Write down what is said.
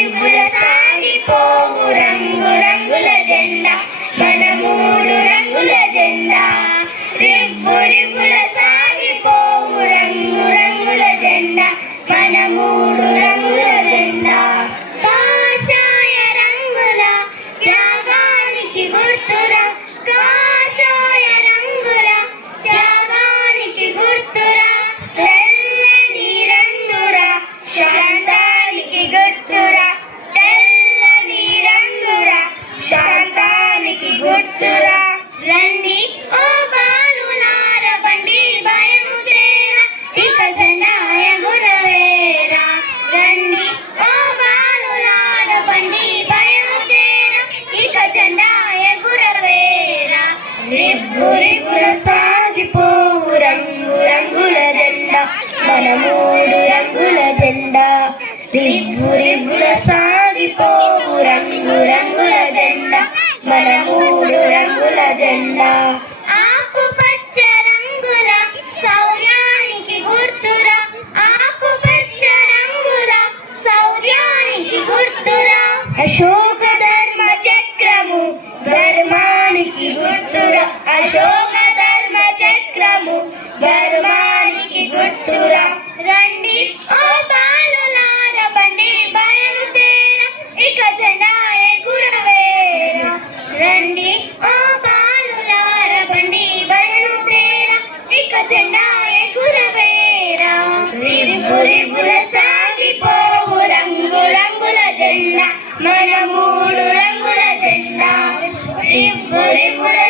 రివ్వుల సాగిపోవు రంగు రంగుల జెండా మన మూడు రంగుల జెండా. రివ్వు రివ్వుల సాగిపోవు రంగు రంగుల జెండా మన మూడు రంగుల జెండా. కాషాయ రంగుల త్యాగానికి గుర్తురా, కాషాయ రంగుల త్యాగానికి గుర్తురా. తెల్లని రంగురా శాంతానికి గుర్తురా, తెల్లని రంగురా శాంతానికి గుర్తురా. రండి ఓ బాలులార బండి భయము తేరా, ఇక జెండాయ గురవేరా. రండి ఓ బాలులార బండి భయము తేరా, ఇక జెండాయ గురవేరా. రివ్వు రివ్వుల సాగిపోవు రంగు రంగుల జెండా మన మూడు రంగుల జెండా. రివ్వు రివ్వుల సాగిపోవు రంగు రంగుల జెండా మన మూడు రంగుల జెండా. ఆకుపచ్చ రంగుల శౌర్యానికి గుర్తురా, ఆకుపచ్చ రంగుల శౌర్యానికి గుర్తురా. అశోక ధర్మ చక్రము ధర్మానికి గుర్తురా, అశోక ధర్మ చక్రము ధర్మానికి గుర్తురా. రండి ఓ బాలులార బండి బయలుదేరా, ఇక జెండాయ గురవేరా. రండి ఓ బాలులార బండి బయలుదేరా, ఇక జెండాయ గురవేరా. రివ్వు రివ్వుల సాగిపోవు రంగు రంగుల జెండా మన మూడు రంగుల జెండా. రివ్వు రివ్వుల